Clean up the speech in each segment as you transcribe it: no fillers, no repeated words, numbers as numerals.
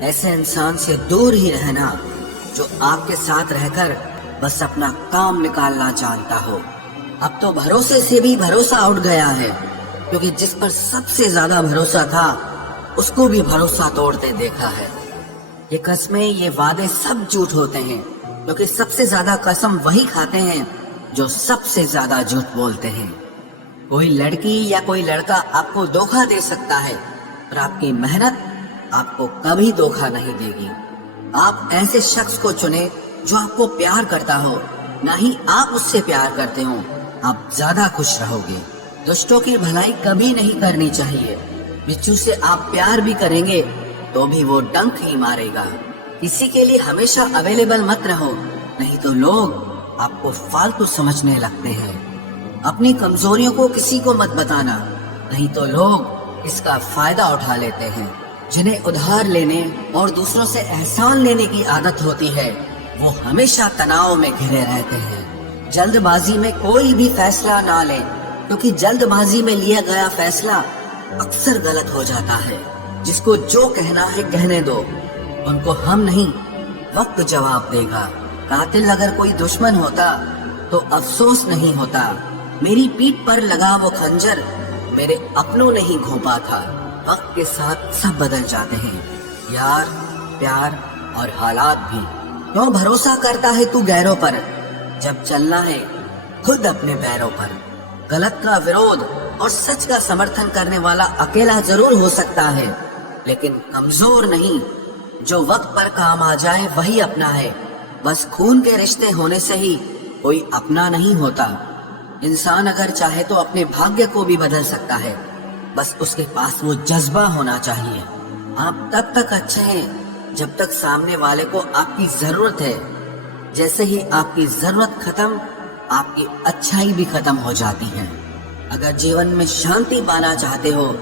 ایسے انسان سے دور ہی رہنا جو آپ کے ساتھ رہ کر بس اپنا کام نکالنا جانتا ہو۔ اب تو بھروسے سے بھی بھروسہ اٹھ گیا ہے، کیونکہ جس پر سب سے زیادہ بھروسہ تھا اس کو بھی بھروسہ توڑتے دیکھا ہے۔ یہ قسمیں، یہ وعدے سب جھوٹ ہوتے ہیں، کیونکہ سب سے زیادہ قسم وہی کھاتے ہیں جو سب سے زیادہ جھوٹ بولتے ہیں۔ کوئی لڑکی یا کوئی لڑکا آپ کو دھوکہ دے سکتا ہے، پر آپ کی محنت آپ کو کبھی دھوکہ نہیں دے گی۔ آپ ایسے شخص کو چنیں جو آپ کو پیار کرتا ہو، نہ ہی آپ اس سے پیار کرتے ہو، آپ زیادہ خوش رہو گے۔ دشتوں کی بھلائی کبھی نہیں کرنی چاہیے۔ بچھو سے آپ پیار بھی کریں گے تو بھی وہ ڈنک ہی مارے گا۔ کسی کے لیے ہمیشہ اویلیبل مت رہو، نہیں تو لوگ آپ کو فالتو سمجھنے لگتے ہیں۔ اپنی کمزوریوں کو کسی کو مت بتانا، نہیں تو لوگ اس کا فائدہ اٹھا لیتے ہیں۔ جنہیں ادھار لینے اور دوسروں سے احسان لینے کی عادت ہوتی ہے وہ ہمیشہ تناؤ میں گھرے رہتے ہیں۔ جلد بازی میں کوئی بھی فیصلہ نہ لیں، کیونکہ جلد بازی میں لیا گیا فیصلہ اکثر غلط ہو جاتا ہے۔ جس کو جو کہنا ہے کہنے دو، ان کو ہم نہیں وقت جواب دے گا۔ قاتل اگر کوئی دشمن ہوتا تو افسوس نہیں ہوتا، میری پیٹھ پر لگا وہ خنجر میرے اپنوں نے ہی گھونپا تھا۔ وقت کے ساتھ سب بدل جاتے ہیں، یار، پیار اور حالات بھی۔ کیوں بھروسہ کرتا ہے تو غیروں پر، جب چلنا ہے خود اپنے پیروں پر۔ غلط کا وروध اور سچ کا سمرتھن کرنے والا اکیلا ضرور ہو سکتا ہے، لیکن کمزور نہیں۔ جو وقت پر کام آ جائے وہی اپنا ہے۔ بس خون کے رشتے ہونے سے ہی کوئی اپنا نہیں ہوتا۔ انسان اگر چاہے تو اپنے بھاگیہ کو بھی بدل سکتا ہے، بس اس کے پاس وہ جذبہ ہونا چاہیے۔ آپ تب تک اچھے ہیں جب تک سامنے والے کو آپ کی ضرورت ہے۔ جیسے ہی آپ کی ضرورت ختم، آپ کی اچھائی بھی ختم ہو جاتی ہے۔ اگر جیون میں شانتی پانا چاہتے ہو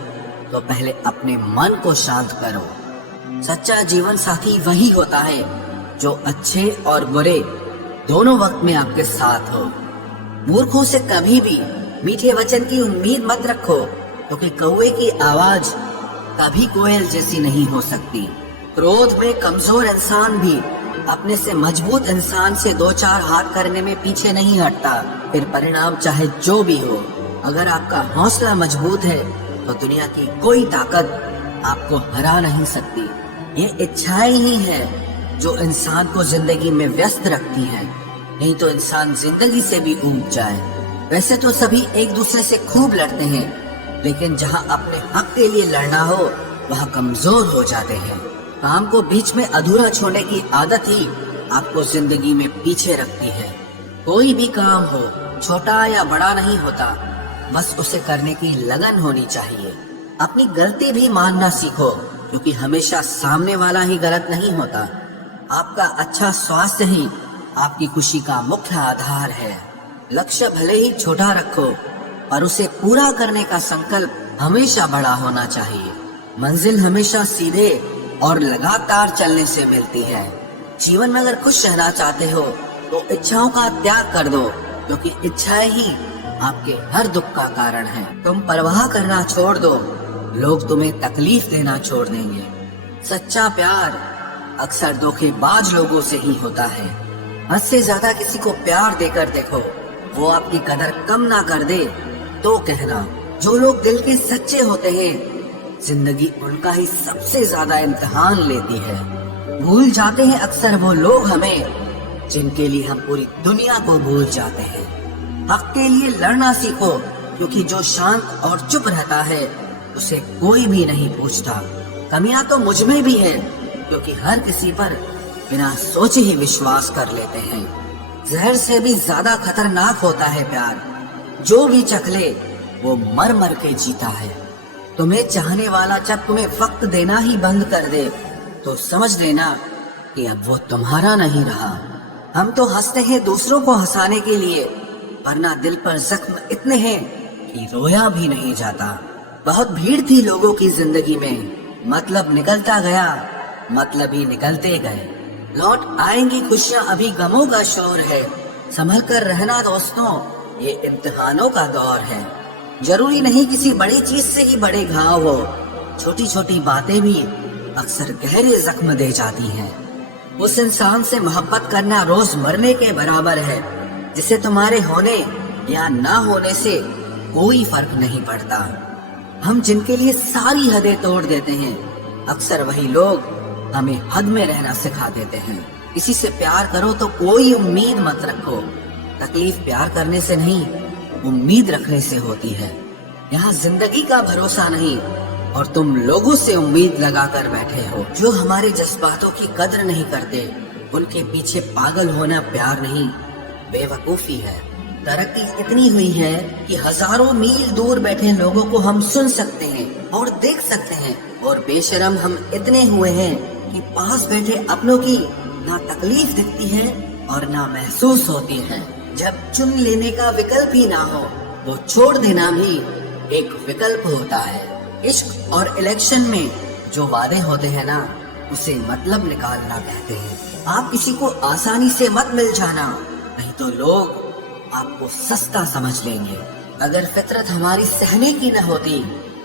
تو پہلے اپنے من کو شانت کرو۔ سچا جیون ساتھی وہی ہوتا ہے جو اچھے اور برے دونوں وقت میں آپ کے ساتھ ہو۔ مورکھوں سے کبھی بھی میٹھے وچن کی امید مت رکھو، کیونکہ کوے کی آواز کبھی کوئل جیسی نہیں ہو سکتی۔ کرودھ میں کمزور انسان بھی اپنے سے مضبوط انسان سے دو چار ہاتھ کرنے میں پیچھے نہیں ہٹتا، پھر پرینام چاہے جو بھی ہو۔ اگر آپ کا حوصلہ مضبوط ہے تو دنیا کی کوئی طاقت آپ کو ہرا نہیں سکتی۔ یہ اچھائی ہی ہے جو انسان کو زندگی میں ویست رکھتی ہے، نہیں تو انسان زندگی سے بھی اوب جائے۔ ویسے تو سبھی ایک دوسرے سے خوب لڑتے ہیں، لیکن جہاں اپنے حق کے لیے لڑنا ہو وہاں کمزور ہو جاتے ہیں۔ کام کو بیچ میں ادھورا چھوڑنے کی عادت ہی آپ کو زندگی میں پیچھے رکھتی ہے۔ کوئی بھی کام ہو، چھوٹا یا بڑا نہیں ہوتا، بس اسے کرنے کی لگن ہونی چاہیے۔ اپنی غلطی بھی ماننا سیکھو، کیونکہ ہمیشہ سامنے والا ہی غلط نہیں ہوتا۔ آپ کا اچھا سواستھ ہی آپ کی خوشی کا مکھیہ آدھار ہے۔ لکشیہ بھلے ہی چھوٹا رکھو، پر اسے پورا کرنے کا سنکلپ ہمیشہ بڑا ہونا چاہیے۔ منزل ہمیشہ سیدھے اور لگاتار چلنے سے ملتی ہے۔ جیون میں اگر خوش رہنا چاہتے ہو تو اچھاؤں کا تیاگ کر دو، کیونکہ اچھائیں ہی آپ کے ہر دکھ کا کارن ہے۔ تم پرواہ کرنا چھوڑ دو، لوگ تمہیں تکلیف دینا چھوڑ دیں گے۔ سچا پیار اکثر دھوکے باز لوگوں سے ہی ہوتا ہے۔ حد سے زیادہ کسی کو پیار دے کر دیکھو، وہ آپ کی قدر کم نہ کر دے تو کہنا۔ جو لوگ دل کے سچے ہوتے ہیں زندگی ان کا ہی سب سے زیادہ امتحان لیتی ہے۔ بھول جاتے ہیں اکثر وہ لوگ ہمیں جن کے لیے ہم پوری دنیا کو بھول جاتے ہیں۔ حق کے لیے لڑنا سیکھو، کیونکہ جو شانت اور چپ رہتا ہے اسے کوئی بھی نہیں پوچھتا۔ کمیاں تو مجھ میں بھی ہے، کیونکہ ہر کسی پر بنا سوچے ہی وشواس کر لیتے ہیں۔ زہر سے بھی زیادہ خطرناک ہوتا ہے پیار، جو بھی چکھ لے وہ مر مر کے جیتا ہے۔ تمہیں چاہنے والا جب تمہیں وقت دینا ہی بند کر دے تو سمجھ لینا کہ اب وہ تمہارا نہیں رہا۔ ہم تو ہنستے ہیں دوسروں کو ہنسانے کے لیے، ورنہ دل پر زخم اتنے ہیں کہ رویا بھی نہیں جاتا۔ بہت بھیڑ تھی لوگوں کی زندگی میں، مطلب نکلتا گیا، مطلب ہی نکلتے گئے۔ لوٹ آئیں گی خوشیاں، ابھی غموں کا شور ہے۔ سنبھل کر رہنا دوستوں، یہ امتحانوں کا دور ہے۔ ضروری نہیں کسی بڑی چیز سے ہی بڑے گھاؤ ہو، چھوٹی چھوٹی باتیں بھی अक्सर गहरे जख्म दे जाती हैं। उस इंसान से मोहब्बत करना रोज मरने के बराबर है, जिसे तुम्हारे होने या ना होने से कोई फर्क नहीं पड़ता। हम जिनके लिए सारी हदें तोड़ देते हैं, अक्सर वही लोग हमें हद में रहना सिखा देते हैं। किसी से प्यार करो तो कोई उम्मीद मत रखो। तकलीफ प्यार करने से नहीं, उम्मीद रखने से होती है। यहाँ जिंदगी का भरोसा नहीं और तुम लोगों से उम्मीद लगाकर बैठे हो। जो हमारे जज्बातों की कदर नहीं करते, उनके पीछे पागल होना प्यार नहीं, बेवकूफी है। तरक्की इतनी हुई है कि हजारों मील दूर बैठे लोगों को हम सुन सकते हैं और देख सकते हैं, और बेशरम हम इतने हुए हैं कि पास बैठे अपनों की ना तकलीफ दिखती है और ना महसूस होती है। जब चुन लेने का विकल्प ही ना हो तो छोड़ देना भी एक विकल्प होता है। इश्क और इलेक्शन में जो वादे होते हैं ना, उसे मतलब निकालना कहते हैं। आप किसी को आसानी से मत मिल जाना, नहीं तो लोग आपको सस्ता समझ लेंगे। अगर फितरत हमारी सहने की न होती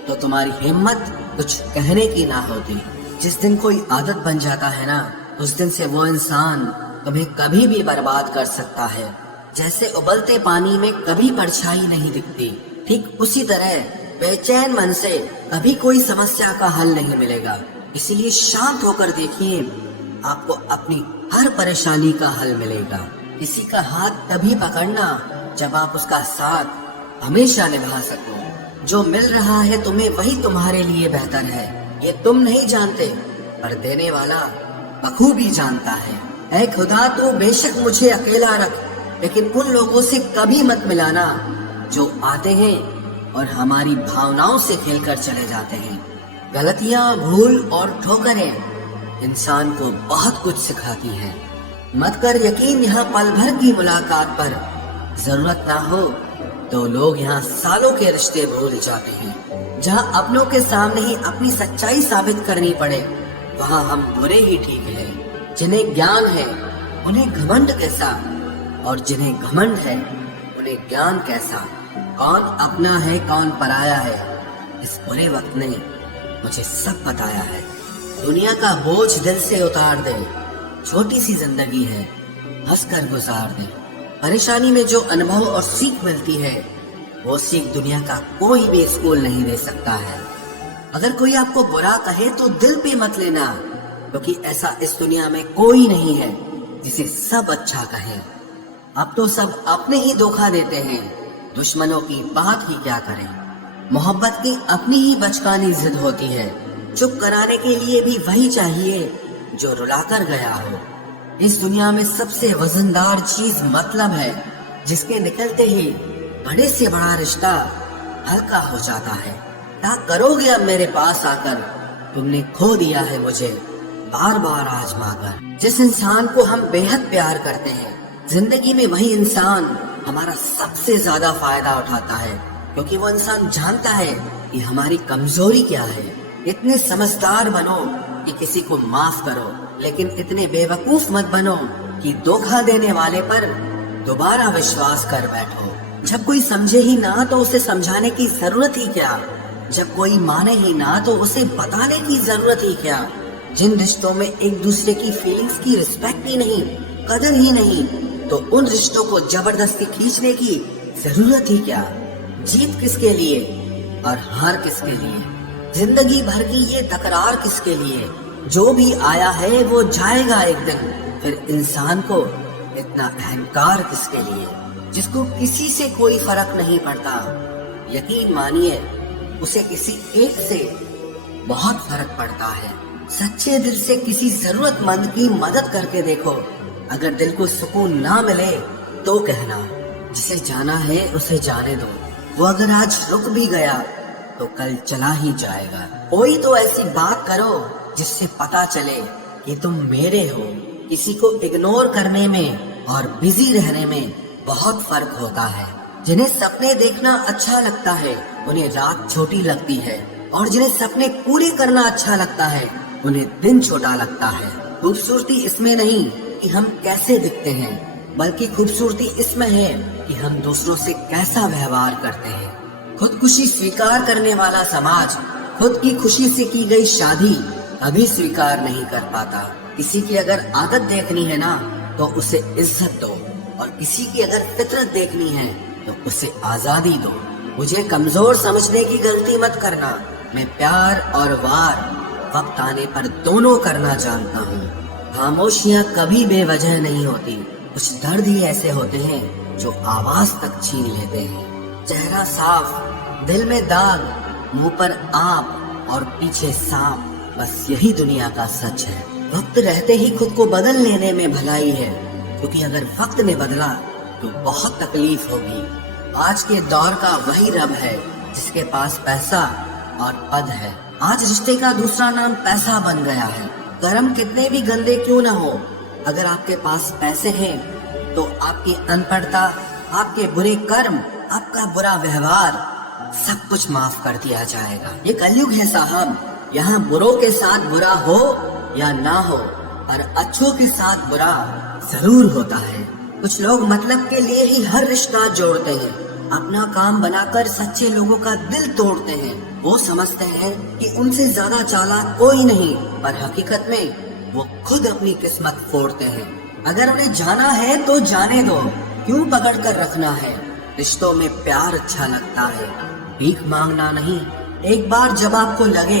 तो तुम्हारी हिम्मत कुछ कहने की ना होती। जिस दिन कोई आदत बन जाता है ना, उस दिन से वो इंसान तुम्हें कभी भी बर्बाद कर सकता है। जैसे उबलते पानी में कभी परछाई नहीं दिखती, ठीक उसी तरह बेचैन मन से कभी कोई समस्या का हल नहीं मिलेगा। इसीलिए शांत होकर देखिए, आपको अपनी हर परेशानी का हल मिलेगा। किसी का हाथ तभी पकड़ना जब आप उसका साथ हमेशा निभा सको। जो मिल रहा है तुम्हें वही तुम्हारे लिए बेहतर है, ये तुम नहीं जानते, पर देने वाला बखूबी जानता है। ऐ खुदा, तू बेशक मुझे अकेला रख, लेकिन उन लोगों से कभी मत मिलाना जो आते हैं और हमारी भावनाओं से खेलकर चले जाते हैं। गलतियां, भूल और ठोकरें इंसान को बहुत कुछ सिखाती हैं। मत कर यकीन यहाँ पल भर की मुलाकात पर, जरूरत ना हो तो लोग यहाँ सालों के रिश्ते भूल जाते हैं। जहाँ अपनों के सामने ही अपनी सच्चाई साबित करनी पड़े, वहाँ हम बुरे ही ठीक हैं। जिन्हें ज्ञान है उन्हें घमंड कैसा, और जिन्हें घमंड है उन्हें ज्ञान कैसा। कौन अपना है कौन पराया है, इस बुरे वक्त ने मुझे सब बताया है। दुनिया का बोझ दिल से उतार दे, छोटी सी जिंदगी है, हंसकर गुजार दे। परेशानी में जो अनुभव और सीख मिलती है, वो सीख दुनिया का कोई भी स्कूल नहीं दे सकता है। अगर कोई आपको बुरा कहे तो दिल पे मत लेना, क्योंकि ऐसा इस दुनिया में कोई नहीं है जिसे सब अच्छा कहे। अब तो सब अपने ही धोखा देते हैं, दुश्मनों की बात ही क्या करें। मोहब्बत की अपनी ही बचकानी जिद होती है, चुप कराने के लिए भी वही चाहिए जो रुलाकर गया हो। इस दुनिया में सबसे वजनदार चीज मतलब है, जिसके निकलते ही बड़े से बड़ा रिश्ता हल्का हो जाता है। क्या करोगे अब मेरे पास आकर, तुमने खो दिया है मुझे बार बार आजमा कर। जिस इंसान को हम बेहद प्यार करते हैं, जिंदगी में वही इंसान हमारा सबसे ज्यादा फायदा उठाता है, क्योंकि वो इंसान जानता है कि हमारी कमजोरी क्या है। इतने समझदार बनो कि किसी को माफ करो, लेकिन इतने बेवकूफ मत बनो कि धोखा देने वाले पर दोबारा विश्वास कर बैठो। जब कोई समझे ही ना तो उसे समझाने की जरूरत ही क्या, जब कोई माने ही ना तो उसे बताने की जरूरत ही क्या। जिन रिश्तों में एक दूसरे की फीलिंग्स की रिस्पेक्ट ही नहीं, कदर ही नहीं, तो उन रिश्तों को जबरदस्ती खींचने की जरूरत ही क्या। जीत किसके लिए और हार किसके लिए, जिंदगी भर की ये तकरार किसके लिए। जो भी आया है वो जाएगा एक दिन, फिर इंसान को इतना अहंकार किसके लिए, जिसको किसी से कोई फर्क नहीं पड़ता। यकीन मानिए, उसे किसी एक से बहुत फर्क पड़ता है। सच्चे दिल से किसी जरूरतमंद की मदद करके देखो। अगर दिल को सुकून ना मिले तो कहना, जिसे जाना है उसे जाने दो। वो अगर आज रुक भी गया तो कल चला ही जाएगा। कोई तो ऐसी बात करो जिससे पता चले कि तुम मेरे हो। किसी को इग्नोर करने में और बिजी रहने में बहुत फर्क होता है। जिन्हें सपने देखना अच्छा लगता है उन्हें रात छोटी लगती है, और जिन्हें सपने पूरे करना अच्छा लगता है उन्हें दिन छोटा लगता है। खूबसूरती इसमें नहीं कि हम कैसे दिखते हैं, बल्कि खूबसूरती इसमें है कि हम दूसरों से कैसा व्यवहार करते हैं। खुदकुशी स्वीकार करने वाला समाज खुद की खुशी से की गई शादी कभी स्वीकार नहीं कर पाता। किसी की अगर आदत देखनी है ना तो उसे इज्जत दो, और किसी की अगर फितरत देखनी है तो उसे आजादी दो। मुझे कमजोर समझने की गलती मत करना। मैं प्यार और वार वक्त आने पर दोनों करना जानता हूँ। खामोशियाँ कभी बेवजह नहीं होती। कुछ दर्द ही ऐसे होते हैं जो आवाज तक छीन लेते हैं। चेहरा साफ, दिल में दाग, मुंह पर आप और पीछे सांप, बस यही दुनिया का सच है। वक्त रहते ही खुद को बदल लेने में भलाई है, क्योंकि अगर वक्त ने बदला तो बहुत तकलीफ होगी। आज के दौर का वही रब है जिसके पास पैसा और पद है। आज रिश्ते का दूसरा नाम पैसा बन गया है। कर्म कितने भी गंदे क्यों न हो, अगर आपके पास पैसे हैं तो आपकी अनपढ़ता, आपके बुरे कर्म, आपका बुरा व्यवहार सब कुछ माफ कर दिया जाएगा। ये कलयुग है साहब, यहाँ बुरों के साथ बुरा हो या ना हो, और अच्छों के साथ बुरा जरूर होता है। कुछ लोग मतलब के लिए ही हर रिश्ता जोड़ते हैं, अपना काम बनाकर सच्चे लोगों का दिल तोड़ते हैं। वो समझते हैं कि उनसे ज्यादा चालाक कोई नहीं, पर हकीकत में वो खुद अपनी किस्मत फोड़ते हैं। अगर उन्हें जाना है तो जाने दो, क्यों पकड़ कर रखना है। रिश्तों में प्यार अच्छा लगता है, भीख मांगना नहीं। एक बार जब आपको लगे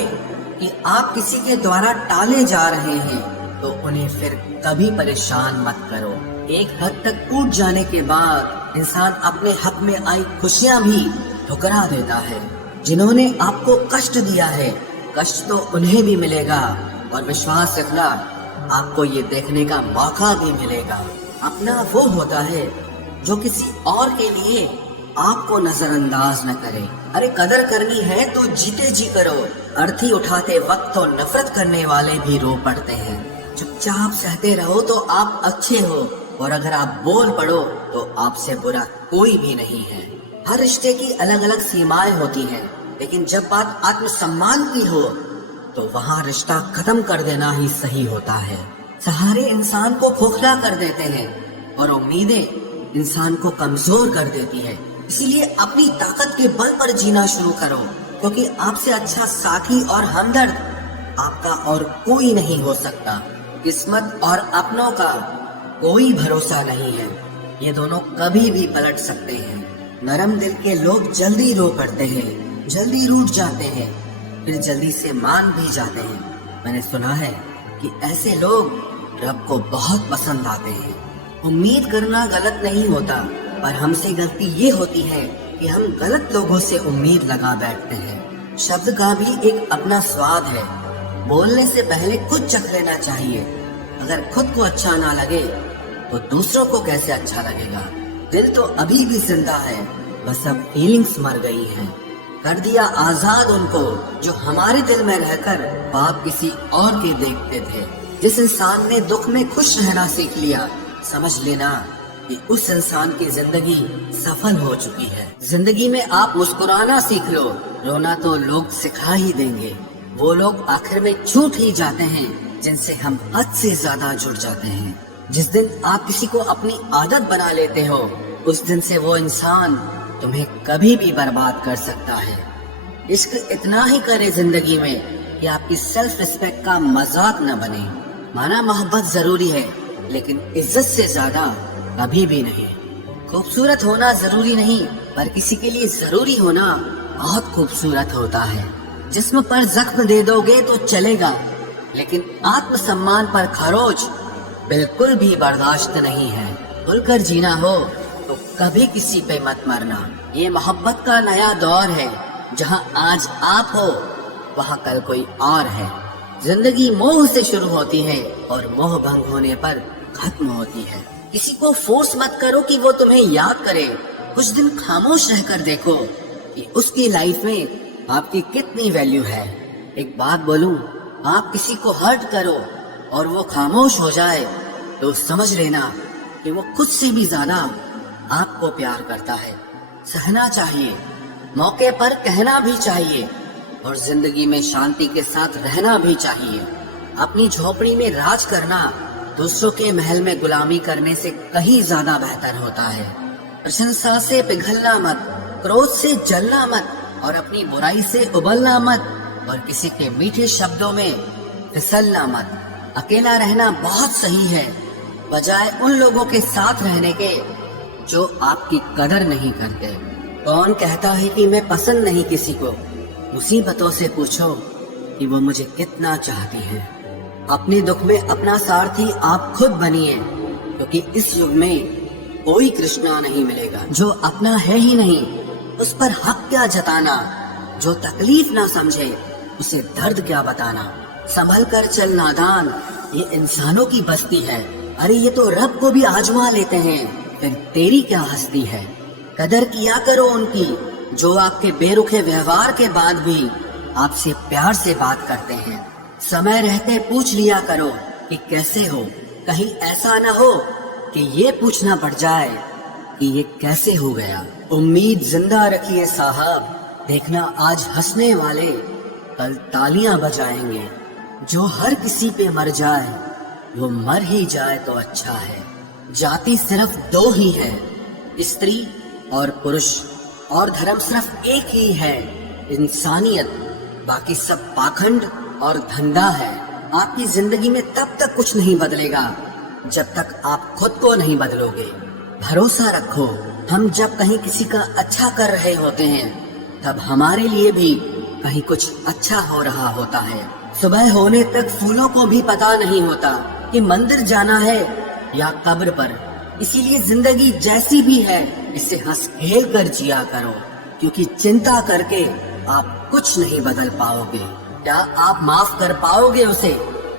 कि आप किसी के द्वारा टाले जा रहे हैं तो उन्हें फिर कभी परेशान मत करो। एक हद तक टूट जाने के बाद इंसान अपने हक में आई खुशियां भी ठुकरा देता है। जिन्होंने आपको कष्ट दिया है, कष्ट तो उन्हें भी मिलेगा, और विश्वास रखना आपको ये देखने का मौका भी मिलेगा। अपना वो होता है जो किसी और के लिए आपको नजरअंदाज न करे। अरे कदर करनी है तो जीते जी करो। अर्थी उठाते वक्त तो नफरत करने वाले भी रो पड़ते हैं। चुपचाप सहते रहो तो आप अच्छे हो, और अगर आप बोल पड़ो तो आपसे बुरा कोई भी नहीं है। हर रिश्ते की अलग अलग सीमाएं होती हैं, लेकिन जब बात आत्मसम्मान की हो तो वहाँ रिश्ता खत्म कर देना ही सही होता है। सहारे इंसान को खोखला कर देते हैं, और उम्मीदें इंसान को कमजोर कर देती है। इसीलिए अपनी ताकत के बल पर जीना शुरू करो, क्योंकि आपसे अच्छा साथी और हमदर्द आपका और कोई नहीं हो सकता। किस्मत और अपनों का कोई भरोसा नहीं है, ये दोनों कभी भी पलट सकते हैं। नरम दिल के लोग जल्दी रो पड़ते हैं, जल्दी रूठ जाते हैं, फिर जल्दी से मान भी जाते हैं। मैंने सुना है कि ऐसे लोग रब को बहुत पसंद आते हैं। उम्मीद करना गलत नहीं होता, पर हमसे गलती ये होती है कि हम गलत लोगों से उम्मीद लगा बैठते हैं। शब्द का भी एक अपना स्वाद है, बोलने से पहले खुद चख लेना चाहिए। अगर खुद को अच्छा ना लगे तो दूसरों को कैसे अच्छा लगेगा। दिल तो अभी भी जिंदा है, बस अब फीलिंग्स मर गई हैं। कर दिया आजाद उनको जो हमारे दिल में रहकर पाप किसी और के देखते थे। जिस इंसान ने दुख में खुश रहना सीख लिया, समझ लेना कि उस इंसान की जिंदगी सफल हो चुकी है। जिंदगी में आप मुस्कुराना सीख लो, रोना तो लोग सिखा ही देंगे। वो लोग आखिर में छूट ही जाते हैं जिनसे हम हद से ज्यादा जुड़ जाते हैं। जिस दिन आप किसी को अपनी आदत बना लेते हो, उस दिन से वो इंसान तुम्हें कभी भी बर्बाद कर सकता है। इश्क इतना ही करे जिंदगी में कि आपकी सेल्फ रिस्पेक्ट का मजाक न बने। माना मोहब्बत जरूरी है, लेकिन इज्जत से ज्यादा कभी भी नहीं। खूबसूरत होना जरूरी नहीं, पर किसी के लिए जरूरी होना बहुत खूबसूरत होता है। जिस्म पर जख्म दे दोगे तो चलेगा, लेकिन आत्मसम्मान पर खरोच बिल्कुल भी बर्दाश्त नहीं है। खुलकर जीना हो तो कभी किसी पे मत मरना। ये मोहब्बत का नया दौर है, जहाँ आज आप हो वहाँ कल कोई और है। जिंदगी मोह से शुरू होती है और मोह भंग होने पर खत्म होती है। किसी को फोर्स मत करो कि वो तुम्हें याद करे। कुछ दिन खामोश रहकर देखो कि उसकी लाइफ में आपकी कितनी वैल्यू है। एक बात बोलूं, आप किसी को हर्ट करो और वो खामोश हो जाए तो समझ लेना कि वो खुद से भी ज्यादा आपको प्यार करता है। सहना चाहिए, मौके पर कहना भी चाहिए, और जिंदगी में शांति के साथ रहना भी चाहिए। अपनी झोपड़ी में राज करना दूसरों के महल में गुलामी करने से कहीं ज्यादा बेहतर होता है। प्रशंसा से पिघलना मत, क्रोध से जलना मत, और अपनी बुराई से उबलना मत, और किसी के मीठे शब्दों में फिसलना मत। अकेला रहना बहुत सही है, बजाय उन लोगों के साथ रहने के जो आपकी कदर नहीं करते। कौन कहता है कि मैं पसंद नहीं किसी को? मुसीबतों से पूछो कि वो मुझे कितना चाहती है। अपने दुख में अपना सारथी आप खुद बनिए, क्योंकि इस युग में कोई कृष्णा नहीं मिलेगा। जो अपना है ही नहीं उस पर हक क्या जताना, जो तकलीफ ना समझे उसे दर्द क्या बताना। संभल कर चल नादान, ये इंसानों की बस्ती है। अरे ये तो रब को भी आजमा लेते हैं, फिर तेरी क्या हस्ती है। कदर किया करो उनकी जो आपके बेरुखे व्यवहार के बाद भी आपसे प्यार से बात करते हैं। समय रहते पूछ लिया करो कि कैसे हो, कहीं ऐसा न हो कि ये पूछना पड़ जाए कि ये कैसे हो गया। उम्मीद जिंदा रखिए साहब, देखना आज हंसने वाले कल तालियां बजाएंगे। जो हर किसी पे मर जाए वो मर ही जाए तो अच्छा है। जाति सिर्फ दो ही है, स्त्री और पुरुष, और धर्म सिर्फ एक ही है, इंसानियत। बाकी सब पाखंड और धंधा है। आपकी जिंदगी में तब तक कुछ नहीं बदलेगा जब तक आप खुद को नहीं बदलोगे। भरोसा रखो, हम जब कहीं किसी का अच्छा कर रहे होते हैं तब हमारे लिए भी कहीं कुछ अच्छा हो रहा होता है। सुबह होने तक फूलों को भी पता नहीं होता कि मंदिर जाना है या कब्र पर। इसीलिए जिंदगी जैसी भी है इसे हंस खेल कर जिया करो, क्योंकि चिंता करके आप कुछ नहीं बदल पाओगे। क्या आप माफ कर पाओगे उसे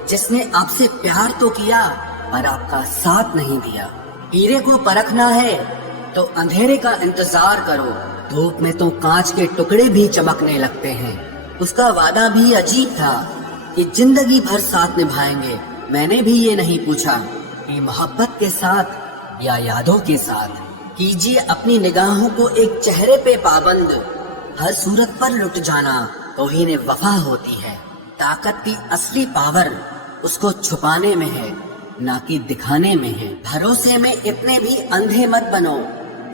जिसने आपसे प्यार तो किया पर आपका साथ नहीं दिया? हीरे को परखना है तो अंधेरे का इंतजार करो। धूप में तो कांच के टुकड़े भी चमकने लगते हैं। उसका वादा भी अजीब था कि जिंदगी भर साथ निभाएंगे। मैंने भी ये नहीं पूछा कि मोहब्बत के साथ या यादों के साथ। कीजिए अपनी निगाहों को एक चेहरे पे पाबंद, हर सूरत पर लुट जाना तो ही ने वफा होती है। ताकत की असली पावर उसको छुपाने में है, ना कि दिखाने में है। भरोसे में इतने भी अंधे मत बनो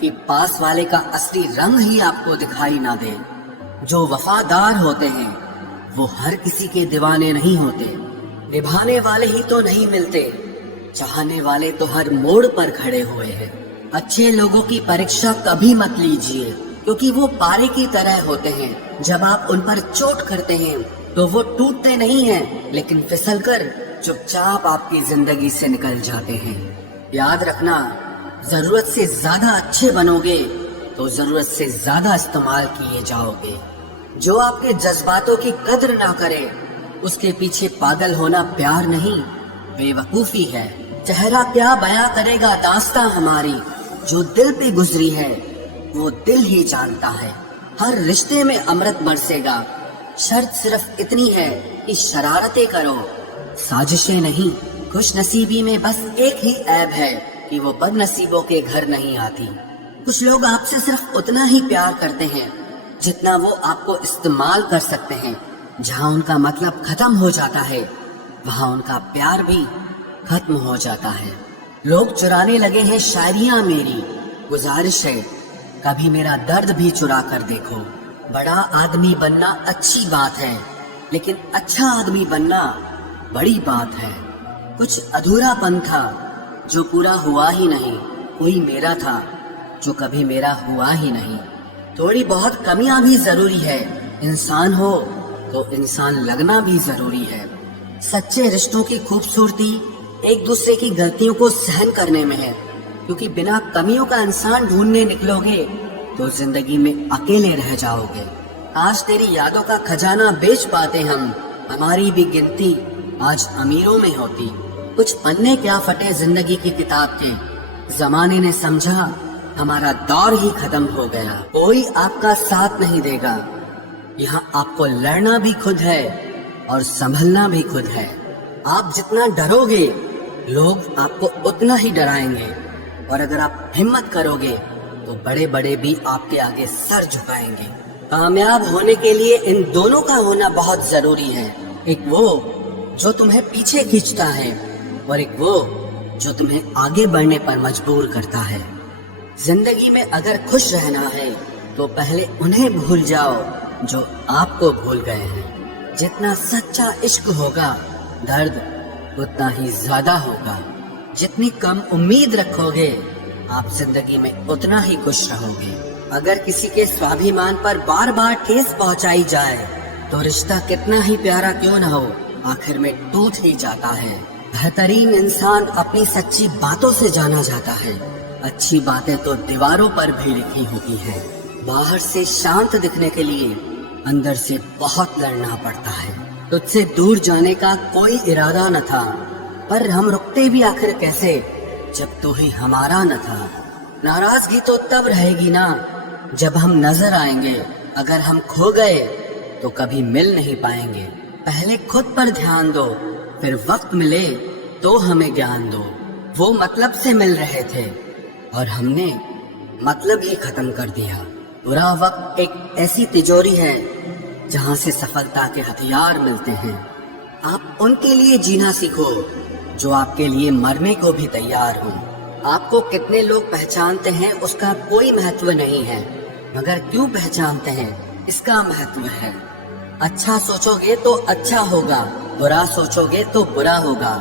कि पास वाले का असली रंग ही आपको दिखाई ना दे। जो वफादार होते हैं वो हर किसी के दीवाने नहीं होते। निभाने वाले ही तो नहीं मिलते, चाहने वाले तो हर मोड़ पर खड़े हुए हैं। अच्छे लोगों की परीक्षा कभी मत लीजिए, क्योंकि वो पारे की तरह होते हैं। जब आप उन पर चोट करते हैं तो वो टूटते नहीं हैं, लेकिन फिसलकर चुपचाप आपकी जिंदगी से निकल जाते हैं। याद रखना, जरूरत से ज्यादा अच्छे बनोगे तो जरूरत से ज्यादा इस्तेमाल किए जाओगे। जो आपके जज्बातों की कद्र ना करे उसके पीछे पागल होना प्यार नहीं, बेवकूफी है। चेहरा क्या बयां करेगा दास्तां हमारी, जो दिल पे गुजरी है वो दिल ही जानता है। हर रिश्ते में अमृत बरसेगा, शर्त सिर्फ इतनी है कि शरारतें करो, साजिशें नहीं। खुश नसीबी में बस एक ही ऐब है कि वो बदनसीबों के घर नहीं आती। कुछ लोग आपसे सिर्फ उतना ही प्यार करते हैं जितना वो आपको इस्तेमाल कर सकते हैं। जहाँ उनका मतलब खत्म हो जाता है वहाँ उनका प्यार भी खत्म हो जाता है। लोग चुराने लगे हैं शायरियाँ मेरी, गुजारिश है कभी मेरा दर्द भी चुरा कर देखो। बड़ा आदमी बनना अच्छी बात है, लेकिन अच्छा आदमी बनना बड़ी बात है। कुछ अधूरापन था जो पूरा हुआ ही नहीं, कोई मेरा था जो कभी मेरा हुआ ही नहीं। थोड़ी बहुत कमियां भी जरूरी है, इंसान हो तो इंसान लगना भी जरूरी है। सच्चे रिश्तों की खूबसूरती एक दूसरे की गलतियों को सहन करने में है, क्योंकि बिना कमियों का इंसान ढूंढने निकलोगे तो जिंदगी में अकेले रह जाओगे। आज तेरी यादों का खजाना बेच पाते हम, हमारी भी गिनती आज अमीरों में होती। कुछ पन्ने क्या फटे जिंदगी की किताब के, जमाने ने समझा हमारा दौर ही खत्म हो गया। कोई आपका साथ नहीं देगा, यहाँ आपको लड़ना भी खुद है और संभलना भी खुद है। आप जितना डरोगे लोग आपको उतना ही डराएंगे, और अगर आप हिम्मत करोगे तो बड़े बड़े भी आपके आगे सर झुकाएंगे। कामयाब होने के लिए इन दोनों का होना बहुत जरूरी है। एक वो जो तुम्हें पीछे खींचता है और एक वो जो तुम्हें आगे बढ़ने पर मजबूर करता है। जिंदगी में अगर खुश रहना है तो पहले उन्हें भूल जाओ जो आपको भूल गए हैं। जितना सच्चा इश्क होगा दर्द उतना ही ज्यादा होगा। जितनी कम उम्मीद रखोगे आप जिंदगी में उतना ही खुश रहोगे। अगर किसी के स्वाभिमान पर बार बार ठेस पहुंचाई जाए तो रिश्ता कितना ही प्यारा क्यों न हो, आखिर में टूट ही जाता है। बेहतरीन इंसान अपनी सच्ची बातों से जाना जाता है। अच्छी बातें तो दीवारों पर भी लिखी होती हैं। बाहर से शांत दिखने के लिए अंदर से बहुत लड़ना पड़ता है। तुझसे दूर जाने का कोई इरादा न था, पर हम रुकते भी आखिर कैसे जब तू ही हमारा न था। नाराजगी तो तब रहेगी ना जब हम नजर आएंगे। अगर हम खो गए तो कभी मिल नहीं पाएंगे। पहले खुद पर ध्यान दो, फिर वक्त मिले तो हमें ज्ञान दो। वो मतलब से मिल रहे थे और हमने मतलब ही खत्म कर दिया। बुरा वक्त एक ऐसी तिजोरी है जहाँ से सफलता के हथियार मिलते हैं। आप उनके लिए जीना सीखो जो आपके लिए मरने को भी तैयार हो। आपको कितने लोग पहचानते हैं उसका कोई महत्व नहीं है, मगर क्यों पहचानते हैं इसका महत्व है। अच्छा सोचोगे तो अच्छा होगा, बुरा सोचोगे तो बुरा होगा।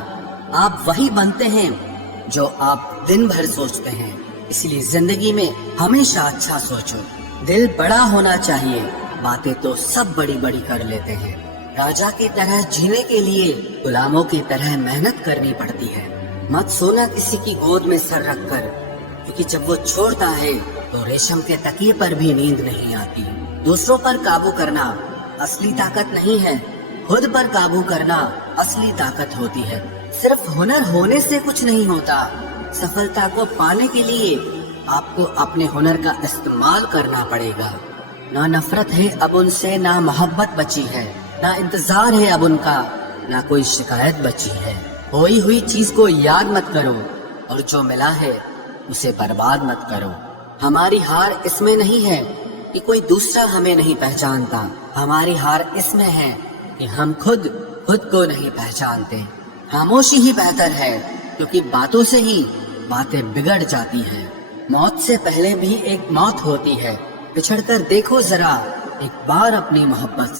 आप वही बनते हैं जो आप दिन भर सोचते हैं। इसलिए जिंदगी में हमेशा अच्छा सोचो। दिल बड़ा होना चाहिए, बातें तो सब बड़ी बड़ी कर लेते हैं। राजा की तरह जीने के लिए गुलामों की तरह मेहनत करनी पड़ती है। मत सोना किसी की गोद में सर रखकर, क्योंकि जब वो छोड़ता है तो रेशम के तकिए पर भी नींद नहीं आती। दूसरों पर काबू करना असली ताकत नहीं है, खुद पर काबू करना असली ताकत होती है। सिर्फ हुनर होने से कुछ नहीं होता। सफलता को पाने के लिए आपको अपने हुनर का इस्तेमाल करना पड़ेगा। ना नफरत है अब उनसे, ना मोहब्बत बची है, ना इंतजार है अब उनका, ना कोई शिकायत बची है। खोई हुई चीज को याद मत करो और जो मिला है उसे बर्बाद मत करो। हमारी हार इसमें नहीं है कि कोई दूसरा हमें नहीं पहचानता, हमारी हार इसमें है कि हम खुद को नहीं पहचानते। खामोशी ही बेहतर है, क्योंकि बातों से ही बातें बिगड़ जाती हैं। मौत से पहले भी एक मौत होती है। पिछड़कर देखो जरा एक बार अपनी मोहब्बत।